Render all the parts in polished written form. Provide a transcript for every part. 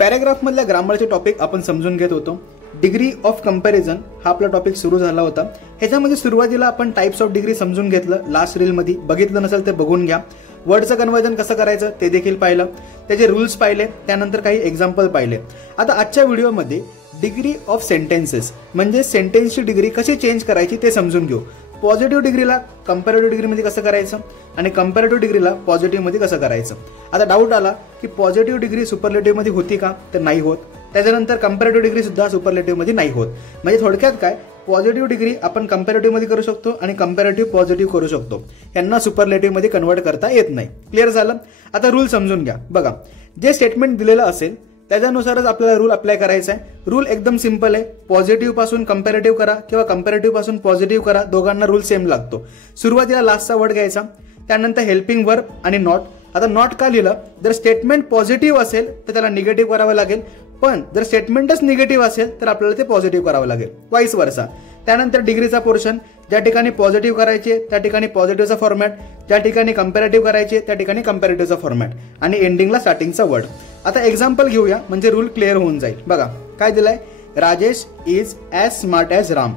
Paragraph मधल्या ग्रामरचे topic आपण समजून घेत होतो। डिग्री ऑफ कंपॅरिझन हा आपला टॉपिक सुरू झाला होता। ह्याच्यामध्ये सुरुवातीला आपण टाइप्स ऑफ डिग्री समजून घेतलं, लास्ट रील मध्ये बघितलं नसेल ते बघून घ्या। वर्डचं कन्वर्जन कसं करायचं ते देखील पाहिलं, त्याचे रूल्स पाहिले, त्यानंतर काही एक्झाम्पल पाहिले। आता आजच्या व्हिडिओमध्ये डिग्री ऑफ सेंटेन्सेस म्हणजे सेंटेन्सची डिग्री कशी चेंज करायची ते समजून घेऊ। पॉझिटिव्ह डिग्रीला कंपॅरेटिव्ह डिग्रीमध्ये कसं करायचं आणि कंपॅरेटिव्ह डिग्रीला पॉझिटिव्ह मध्ये कसं करायचं। आता डाऊट आला की पॉझिटिव्ह डिग्री सुपरलेटिव्ह मध्ये होती का, तर नाही होत। त्याच्यानंतर कंपॅरेटिव्ह डिग्री सुद्धा सुपरलेटिव्ह मध्ये नाही होत। म्हणजे थोडक्यात काय, पॉझिटिव्ह डिग्री आपण कंपॅरेटिव्ह मध्ये करू शकतो आणि कंपॅरेटिव्ह पॉझिटिव्ह करू शकतो, यांना सुपरलेटिव्ह मध्ये कन्वर्ट करता येत नाही। क्लिअर झालं। आता रूल समजून घ्या। बघा, जे स्टेटमेंट दिलेलं असेल त्याच्यानुसारच आपल्याला रूल अप्लाय करायचा आहे। रूल एकदम सिंपल आहे, पॉझिटिव्ह पासून कंपॅरेटिव्ह करा किंवा कंपॅरेटिव्ह पासून पॉझिटिव्ह करा, दोघांना रूल सेम लागतो। सुरुवातीला लास्टचा वर्ड घ्यायचा, त्यानंतर हेल्पिंग वर्ब आणि नॉट। आता नॉट का लिहिलं, जर स्टेटमेंट पॉझिटिव्ह असेल तर त्याला निगेटिव्ह करावं लागेल, पण जर स्टेटमेंटच निगेटिव्ह असेल तर आपल्याला ते पॉझिटिव्ह करावं लागेल, वाईस वर्सा। त्यानंतर डिग्रीचा पोर्शन, ज्या ठिकाणी पॉझिटिव्ह करायचे त्या ठिकाणी पॉझिटिव्हचा फॉर्मॅट, ज्या ठिकाणी कंपॅरेटिव्ह करायचे त्या ठिकाणी कंपॅरेटिव्हचा फॉर्मॅट आणि एंडिंगला स्टार्टिंगचा वर्ड। आता एक्झाम्पल घेऊया म्हणजे रूल क्लिअर होऊन जाईल। बघा काय दिलंय, Rajesh is as smart as Ram.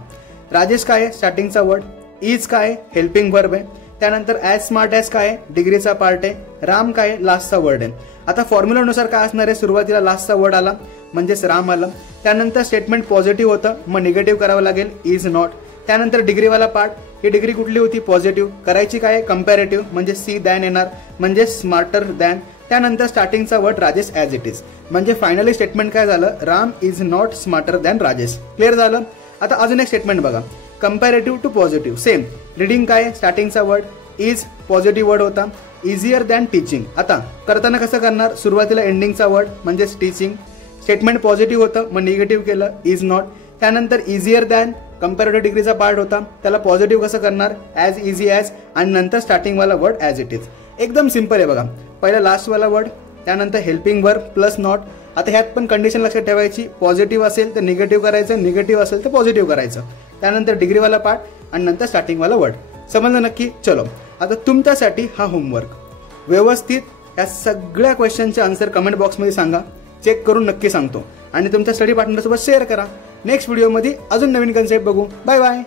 Rajesh काय आहे, स्टार्टिंगचा वर्ड, इज काय हेल्पिंग वर्ब आहे, त्यानंतर ॲज स्मार्ट ॲज काय डिग्रीचा पार्ट आहे, राम काय लास्टचा वर्ड आहे। आता फॉर्म्युलानुसार काय असणार आहे, सुरुवातीला लास्टचा वर्ड आला म्हणजेच राम आलं, त्यानंतर स्टेटमेंट पॉझिटिव्ह होतं मग निगेटिव्ह करावं लागेल इज नॉट, त्यानंतर डिग्रीवाला पार्ट, ही डिग्री कुठली होती पॉझिटिव्ह, करायची काय कंपॅरेटिव्ह म्हणजे सी दॅन येणार म्हणजे स्मार्टर दॅन, त्यानंतर स्टार्टिंगचा word Rajesh as it is म्हणजे फायनली स्टेटमेंट काय झालं, Ram is not smarter than Rajesh. Clear झालं। आता अजून एक स्टेटमेंट बघा, comparative to positive same, reading काय स्टार्टिंगचा वर्ड इज पॉझिटिव्ह वर्ड होता, इझियर दॅन टीचिंग। आता करताना कसं करणार, सुरुवातीला एंडिंगचा वर्ड म्हणजेच टीचिंग, स्टेटमेंट पॉझिटिव्ह होतं मग निगेटिव्ह केलं इज नॉट, त्यानंतर इझियर दॅन कंपॅरेटिव्ह डिग्रीचा पार्ट होता त्याला पॉझिटिव्ह कसं करणार ॲज इझी ॲज आणि नंतर स्टार्टिंगवाला वर्ड ॲज इट इज। एकदम सिंपल आहे बघा, पहिला लास्टवाला वर्ड, त्यानंतर हेल्पिंग वर्ब प्लस नॉट। आता ह्यात पण कंडिशन लक्षात ठेवायची, पॉझिटिव्ह असेल तर निगेटिव्ह करायचं, निगेटिव्ह असेल तर पॉझिटिव्ह करायचं, त्यानंतर डिग्रीवाला पार्ट आणि नंतर स्टार्टिंगवाला वर्ड। समजलं नक्की? चलो आता तुमच्यासाठी हा होमवर्क, व्यवस्थित या सगळ्या क्वेश्चनचे आन्सर कमेंट बॉक्समध्ये सांगा, चेक करून नक्की सांगतो आणि तुमच्या स्टडी पार्टनरसोबत शेअर करा। नेक्स्ट व्हिडिओमध्ये अजून नवीन कन्सेप्ट बघू। Bye bye.